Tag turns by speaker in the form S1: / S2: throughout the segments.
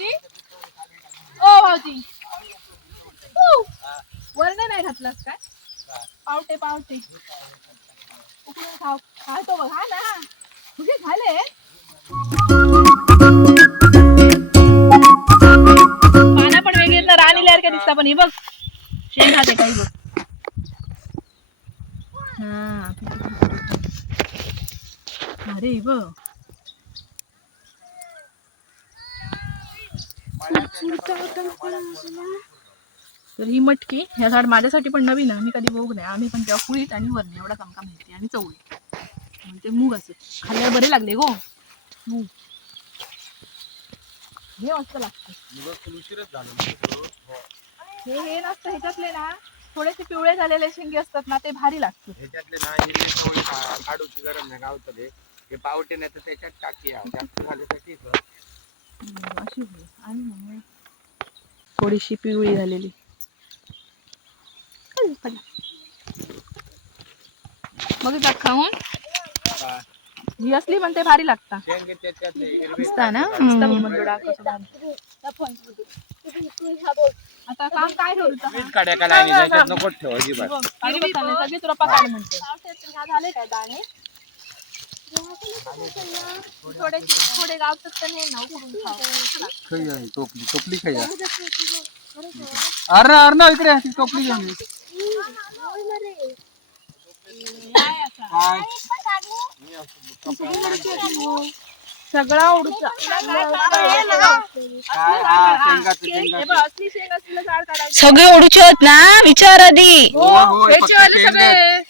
S1: भाऊजी? ओ भाऊजी. वर्ण नाही घातलास काय? पावटे पावटे. उकडून खाव. खातो बघ. हा ना तुझे झाले. पाना पण वेगळी तर ना राणी लेअर का दिसता पण हे बघ. शेण खाते काही बघ. हा. अरे बघ. तर ही मटकी ह्या झाड माझ्यासाठी पण नवीन आहे. मी कधी बघू नाही आम्ही पण तेव्हा कुळीत आणि वरणे एवढा कामका माहिती आणि चवळी. म्हणजे मूग असे. खाल्ल्यावर बरे लागले गो. मूग. हे मस्त लागतं. हे हे नसतं. ह्याच्यातले ना थोडेसे पिवळे झालेले शेंगे असतात ना ते भारी लागतात.
S2: ह्याच्यातले ना हिरवे काढूची गरज नाही गावतले हे पावटे नाही तर त्याच्यात टाकी जास्त झाल्यासाठी तर ठीक आहे.
S1: हम्म, अशी होईल आणि मग थोडीशी पिवळी झालेली बघितलं खाऊन
S2: का-
S1: ही असली पण ते भारी लागता
S2: शेंगे त्याच्यातले हिरवे
S1: दिसता ना दिसता बघ म्हणजे डाग कसं भारी. आता काम काय ठेवू तुझं?
S2: मीच काड्या का नाही त्याच्यात नको ठेव अजिबात
S1: बघ, काढू का चालेल? सगळी तुला पकाड म्हणते झाले काय दाणे थोडे थोडे गावतात तर नाही ना उकडून खाऊ.
S2: खाई आहे टोपली टोपली खाई आहे. अरे अरे ना इकडे ती टोपली घेऊन ये.
S1: काय सगळा उडूचा
S2: काय? हा, शेंगाचं, शेंगाचं.
S1: असली शेंग असलेलं झाड काढायचं
S3: सगळे ओढूचे आहेत ना विचार आधी
S1: हो,
S2: होय, फक्त शेंग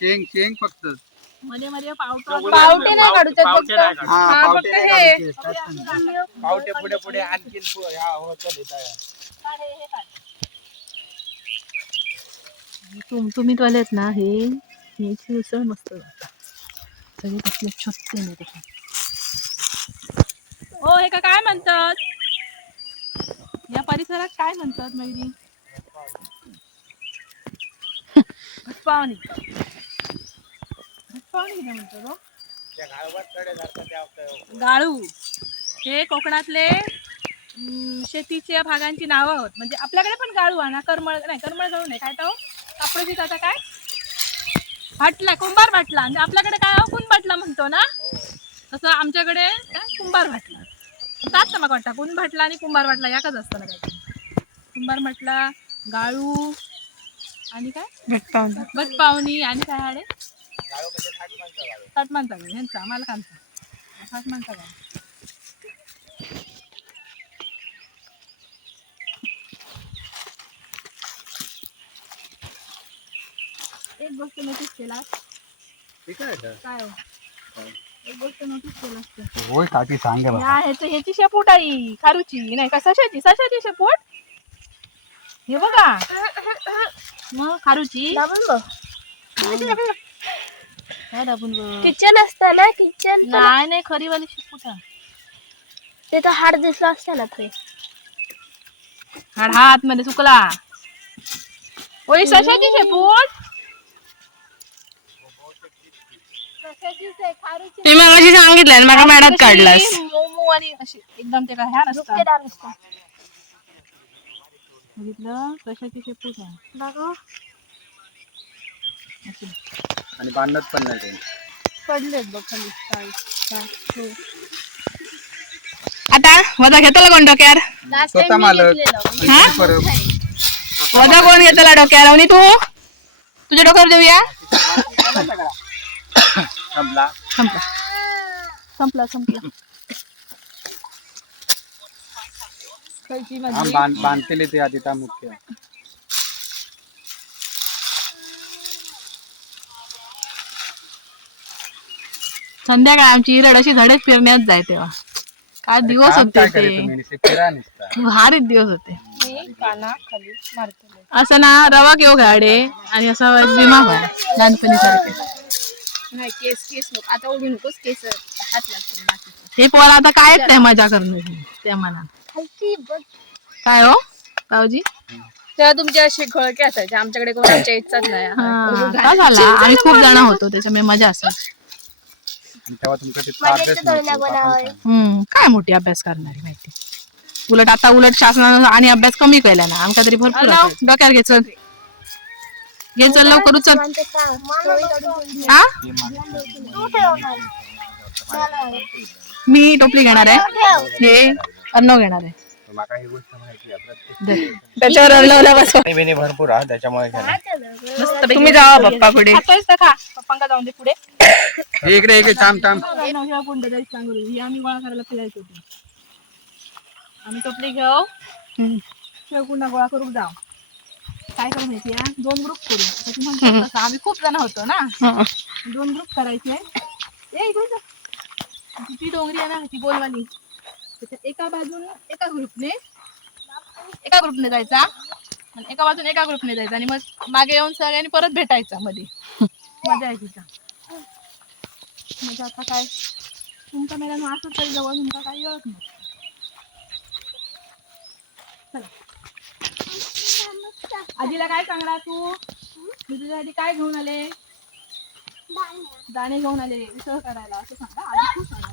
S2: शेंग शेंग फक्त
S1: मध्ये मध्ये पावटा
S3: पावटे नाही काढूचे फक्त.
S2: हा
S1: हा,
S2: पावटे
S1: फक्त
S2: नाही
S1: हे.
S2: पावटे पुढे पुढे
S1: तुम तुम्ही वाले आहेत ना हे याची उसळ मस्त सगळे कसले छोटे नाही ओ हे का काय म्हणतात? या परिसरात काय म्हणतात मैरी घटपावणी घटपावणी किती म्हणतात हो
S2: त्या गाळवात कडेसारखं त्या होतं.
S1: गाळू. हे कोकणातले अं, शेतीच्या भागांची नावं आहोत. म्हणजे आपल्याकडे पण गाळू आहे ना करमळ नाही करमळ गाळू नाही. काय तो कापडची आता काय? भाटला कुंभार भाटला. म्हणजे आपल्याकडे काय? हो कुण भाटला म्हणतो ना? तसं आमच्याकडे काय? कुंभार भाटला. ना मग वाटतं. कुण भाटला आणि कुंभार भाटला याकच असतं ना काय कुंभार म्हटला गाळू आणि काय? बटपावणी आणि काय आडे?
S2: थाट माणसं.
S1: साठ ह्यांचा आम्हाला कामचा साठ माणसा गाव एक गोष्ट नोटीस केला
S2: ठीक आहे तर.
S1: काय हो? एक गोष्ट नोटीस केला असतं.
S2: होय काकी सांगे
S1: या ह्याचं ह्याची शेपूट आई खारूची. नाही का सशाची? सशाची शेपूट? हे बघा. मग खारूची. काय दाबून बघ.
S3: किचन असतं ना किचन
S1: नाही नाही खरी वाली आहे.
S3: ते तर हाड दिसला असतं ना ते.
S1: हाड हात मध्ये सुकला. ओय सशाची शेपूट
S3: मग सांगितलं मला मॅडात काढलास.
S1: मऊ मऊ आणि अशी एकदम ते काय ह्या नसतात. बघितलं? कशाची शेपूट आहे. अशी.
S2: आणि बांधत पण नाही ते.
S1: पडलेत बघ खाली. काय काय हो.
S3: आता वजा घेतला कोण डोक्यावर?
S2: स्वतः मालक. फरक?
S3: वजा कोण घेतला डोक्यावर? आणि तू? तुझ्या डोक्यावर देऊया.
S2: संपला.
S1: संपला. संपला संपला. खायची
S2: बांध बांधतेले ते आधी त्या मुख्य.
S1: संध्याकाळ आमची हिरड अशी झाडेच फिरण्यात जाय तेव्हा. काय दिवस होते ते. भारीच दिवस होते. असं ना रवा घेऊ गाडे आणि असं विमा व्हाय लहानपणी सारखे
S3: नाही केस केस नको. आता उभी नकोस केस हात लागतो
S1: हे पोर आता कायच नाही मजा करण्याची त्या मनात. काय हो पावजी
S3: तेव्हा तुमचे असे खळके असायचे. आमच्याकडे कोणाच्या इच्छाच नाही.
S1: हा, का झाला? आम्ही खूप जण होतो त्याच्यामुळे मजा असायची.
S2: आणि तेव्हा अभ्यास नव्हता.
S1: हम्म काय मोठी अभ्यास करणारी माहिती?
S4: उलट आता उलट शासनानं आणि अभ्यास कमी केला ना आमका तरी भरपूर. डोक्यावर घे चल. घे चल लवकर उचल. हा मी टोपली घेणार आहे. हे अर्णव घेणार आहे.
S2: माका ही गोष्ट माहिती आहे प्रत्येक
S4: त्याच्यावर बस
S2: पाणी बिणी भरपूर हा त्याच्यामुळे
S4: तुम्ही जावा पप्पा पुढे.
S1: खातोयस तर खा. पप्पांका जाऊन दे पुढे.
S2: हे इकडे इकडे थांब थांब.
S1: गुंड जायचं सांगू ही आम्ही गोळा करायला फिरायचो होती. आम्ही टोपली घेऊ. शिव गुंडा गोळा करून जाऊ. काय करू माहिती आहे दोन ग्रुप करू. तू तसं, आम्ही खूप जण होतो ना.
S4: हा.
S1: दोन ग्रुप करायचे. ए इकडे जा. ती डोंगरी आहे ना ती गोलवाली एका बाजून एका ग्रुपने एका ग्रुपने जायचा आणि एका बाजून एका ग्रुपने जायचा आणि मग मागे येऊन सगळ्यांनी परत भेटायचा मध्ये मजा आहे तिचा म्हणजे आता काय तुमचा मॅडम असं तरी जवळ तुमचा काही कळत नाही. चला. आजीला काय सांगणार तू? मी तुझ्यासाठी काय घेऊन आले? दाणे. घेऊन आले उसळ करायला. असं सांगा आजी खूप सांगा